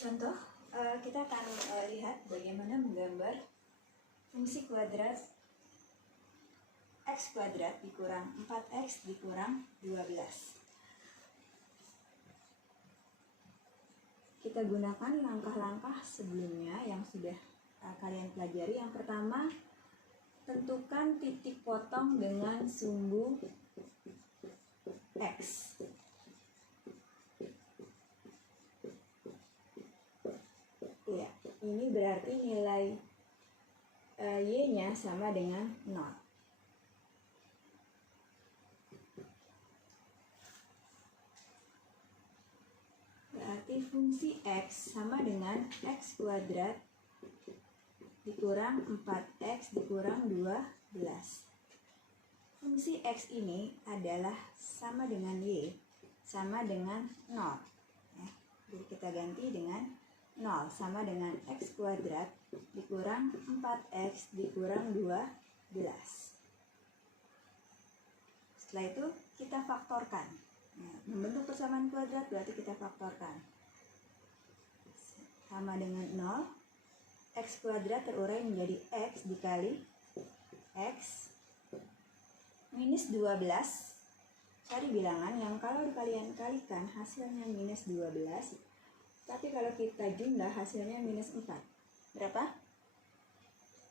Contoh, kita akan lihat bagaimana menggambar fungsi kuadrat x kuadrat dikurang 4x dikurang 12. Kita gunakan langkah-langkah sebelumnya yang sudah kalian pelajari. Yang pertama, tentukan titik potong dengan sumbu x. Ya, ini berarti nilai y-nya sama dengan 0. Berarti fungsi x sama dengan x kuadrat dikurang 4x dikurang 12. Fungsi x ini adalah sama dengan y, sama dengan 0. Ya, jadi kita ganti dengan 0 sama dengan x kuadrat dikurang 4x dikurang 12. Setelah itu kita faktorkan. Nah, membentuk persamaan kuadrat berarti kita faktorkan. Sama dengan 0, x kuadrat terurai menjadi x dikali x minus 12. Cari bilangan yang kalau kalian kalikan hasilnya minus 12. Tapi kalau kita jumlah hasilnya minus 4. Berapa?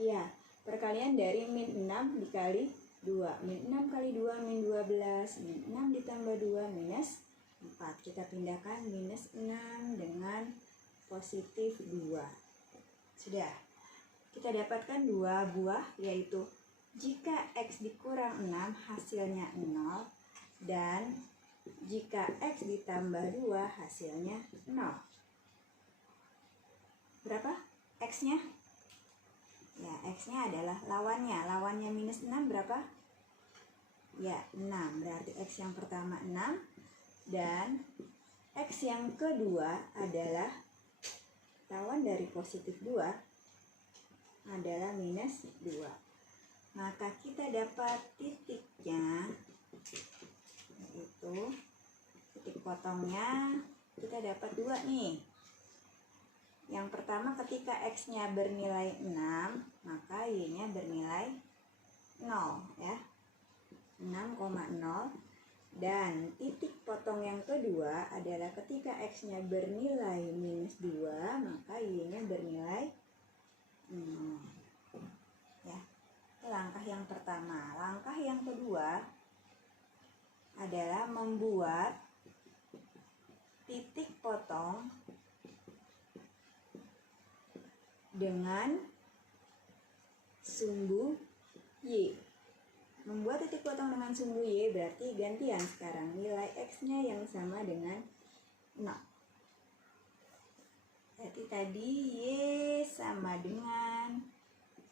Iya, perkalian dari min 6 dikali 2. Min 6 kali 2 min 12. Min 6 ditambah 2 minus 4. Kita pindahkan minus 6 dengan positif 2. Sudah. Kita dapatkan 2 buah, yaitu jika x dikurang 6 hasilnya 0. Dan jika x ditambah 2 hasilnya 0. Berapa x-nya? Ya, x-nya adalah lawannya. Lawannya minus 6 berapa? Ya, 6. Berarti x yang pertama 6. Dan x yang kedua adalah lawan dari positif 2 adalah minus 2. Maka kita dapat titiknya, yaitu titik potongnya kita dapat 2 nih. Yang pertama ketika x-nya bernilai 6, maka y-nya bernilai 0 ya. 6,0. Dan titik potong yang kedua adalah ketika x-nya bernilai minus 2, maka y-nya bernilai 0. Ya. Itu langkah yang pertama. Langkah yang kedua adalah membuat titik potong dengan sumbu y. Membuat titik potong dengan sumbu y berarti gantian sekarang nilai x-nya yang sama dengan 0. Berarti tadi y sama dengan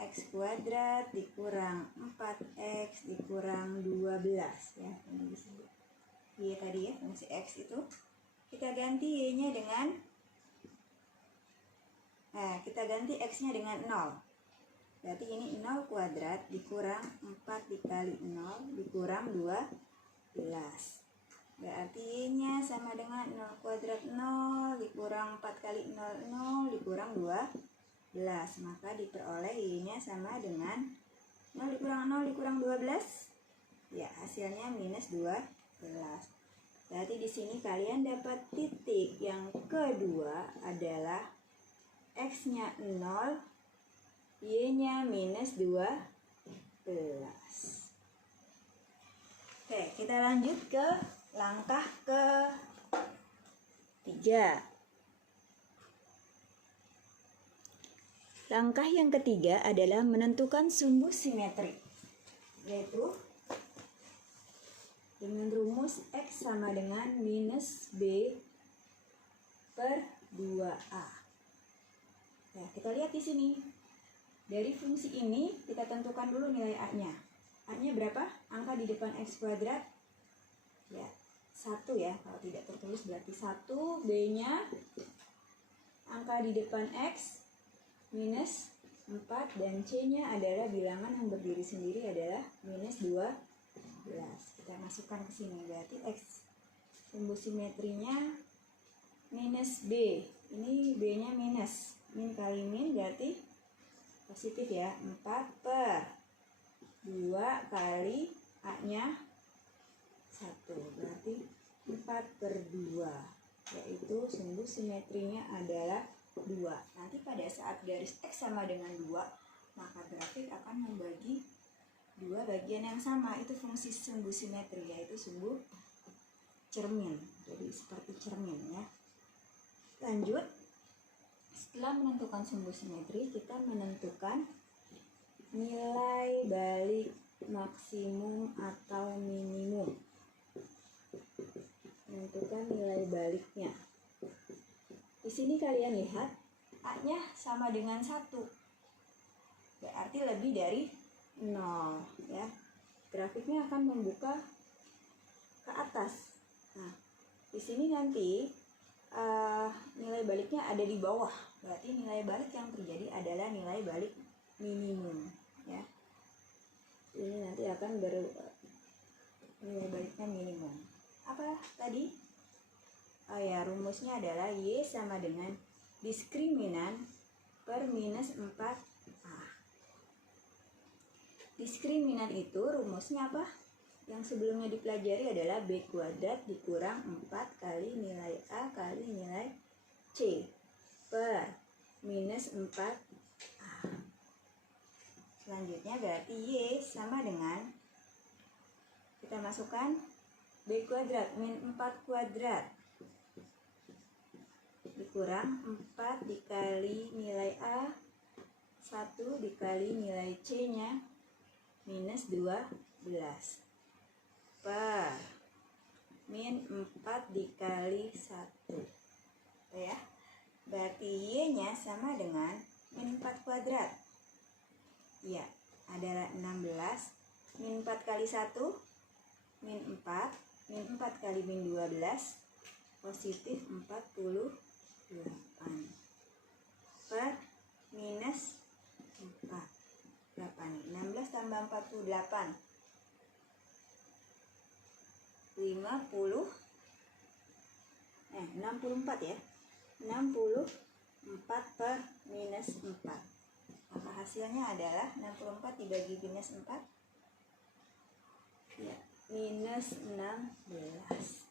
x kuadrat dikurang 4x dikurang 12 ya. Ini disebut y tadi ya, fungsi x itu. Kita ganti y-nya dengan kita ganti x-nya dengan 0. Berarti ini 0 kuadrat dikurang 4 dikali 0 dikurang 12. Berarti y-nya sama dengan 0 kuadrat 0 dikurang 4 kali 0, 0 dikurang 12. Maka diperoleh y-nya sama dengan 0 dikurang 0 dikurang 12. Ya, hasilnya minus 12. Berarti di sini kalian dapat titik yang kedua adalah x-nya 0, y-nya minus 12. Oke, kita lanjut ke langkah ketiga. Langkah yang ketiga adalah menentukan sumbu simetri, yaitu dengan rumus x sama dengan minus b per 2a. Ya, kita lihat di sini. Dari fungsi ini kita tentukan dulu nilai a-nya. A-nya berapa? Angka di depan x kuadrat. Ya, 1 ya. Kalau tidak tertulis berarti 1. B-nya angka di depan x minus 4 dan c-nya adalah bilangan yang berdiri sendiri adalah minus 12. Kita masukkan ke sini. Berarti x sumbu simetrinya minus b ini B-nya minus. Min kali min berarti positif ya. 4/2 kali A-nya 1. Berarti 4/2. Yaitu sumbu simetrinya adalah 2. Nanti pada saat garis X sama dengan 2, maka grafik akan membagi dua bagian yang sama. Itu fungsi sumbu simetri, yaitu sumbu cermin. Jadi seperti cermin ya. Lanjut, setelah menentukan sumbu simetri, kita menentukan nilai balik maksimum atau minimum. Menentukan nilai baliknya. Di sini kalian lihat A-nya sama dengan 1. Berarti lebih dari 0 ya. Grafiknya akan membuka ke atas. Nah, di sini nanti nilai baliknya ada di bawah. Berarti nilai balik yang terjadi adalah nilai balik minimum ya. Ini nanti akan nilai baliknya minimum. Apa tadi? Oh ya, rumusnya adalah Y sama dengan diskriminan per minus 4A. Diskriminan itu rumusnya apa? Yang sebelumnya dipelajari adalah B kuadrat dikurang 4 kali nilai A kali nilai C per minus 4A. Selanjutnya berarti Y sama dengan, kita masukkan B kuadrat min 4 kuadrat dikurang 4 dikali nilai A 1 dikali nilai C nya minus 12 per min 4 dikali 1 ya. Berarti Y nya sama dengan min 4 kuadrat ya, adalah 16 min 4 kali 1 min 4 min 4 kali min 12 positif 48 per minus 4. Berapa nih? 16 tambah 48 64 ya. 64 per minus 4. Maka hasilnya adalah 64 dibagi minus 4 ya, minus 16.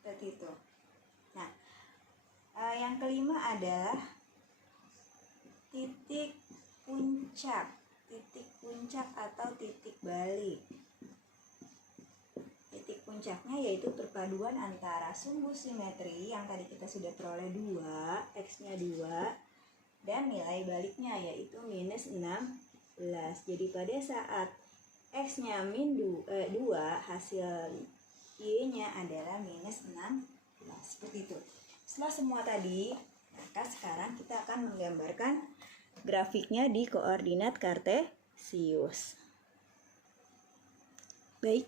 Seperti itu. Nah, yang kelima adalah titik puncak. Titik puncak atau titik balik. Titik puncaknya yaitu perpaduan antara sumbu simetri yang tadi kita sudah peroleh 2, X-nya 2, dan nilai baliknya yaitu minus 16. Jadi pada saat X-nya min 2, hasil Y-nya adalah minus 16. Seperti itu. Setelah semua tadi, maka sekarang kita akan menggambarkan grafiknya di koordinat kartesius. Baik,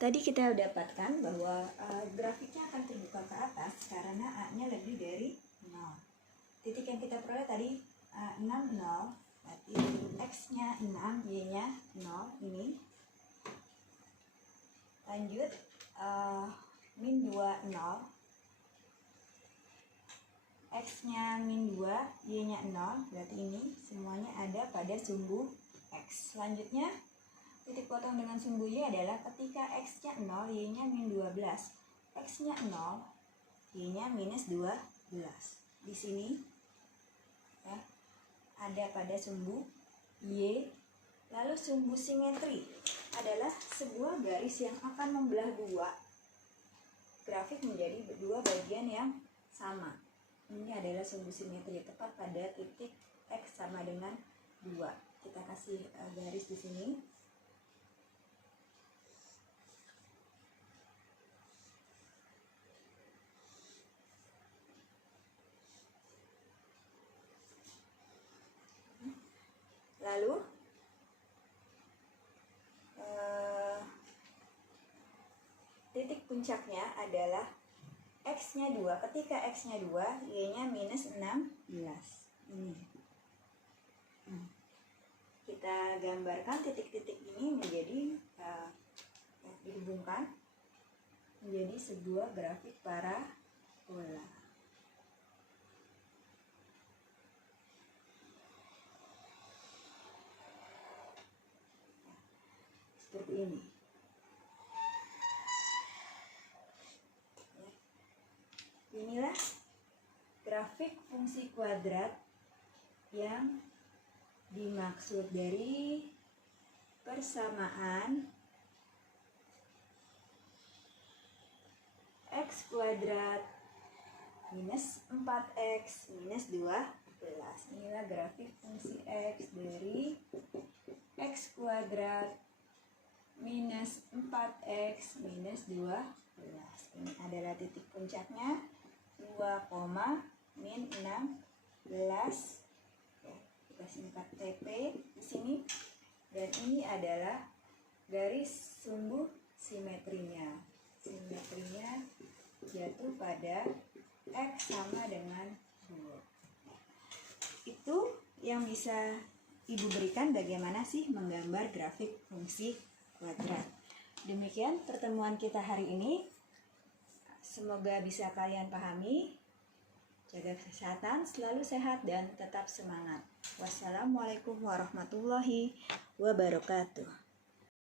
tadi kita dapatkan bahwa grafiknya akan terbuka ke atas karena A-nya lebih dari 0. Titik yang kita peroleh tadi 6, 0, berarti X-nya 6, Y-nya 0, ini. Lanjut, min 2, 0, X-nya min 2, Y-nya 0, berarti ini semuanya ada pada sumbu X. Selanjutnya, titik potong dengan sumbu Y adalah ketika X-nya 0, Y-nya min 12. X-nya 0, Y-nya minus 12. Di sini ya, ada pada sumbu Y. Lalu sumbu simetri adalah sebuah garis yang akan membelah dua grafik menjadi dua bagian yang sama. Ini adalah sumbu simetri tepat pada titik X sama dengan 2. Kita kasih garis di sini. Lalu titik puncaknya adalah X-nya 2. Ketika X-nya 2, Y-nya minus 16. Ini. Kita gambarkan titik-titik ini menjadi dihubungkan menjadi sebuah grafik parabola. seperti ini. Inilah grafik fungsi kuadrat yang dimaksud dari persamaan x kuadrat minus 4x minus 12. Inilah grafik fungsi x dari x kuadrat minus 4x minus 12. Ini adalah titik puncaknya 2, min 16. Ya, kita singkat TP di sini. Dan ini adalah garis sumbu simetrinya. Simetrinya jatuh pada x sama dengan 2. Itu yang bisa Ibu berikan bagaimana sih menggambar grafik fungsi kuadrat. Demikian pertemuan kita hari ini. Semoga bisa kalian pahami. Jaga kesehatan, selalu sehat dan tetap semangat. Wassalamualaikum warahmatullahi wabarakatuh.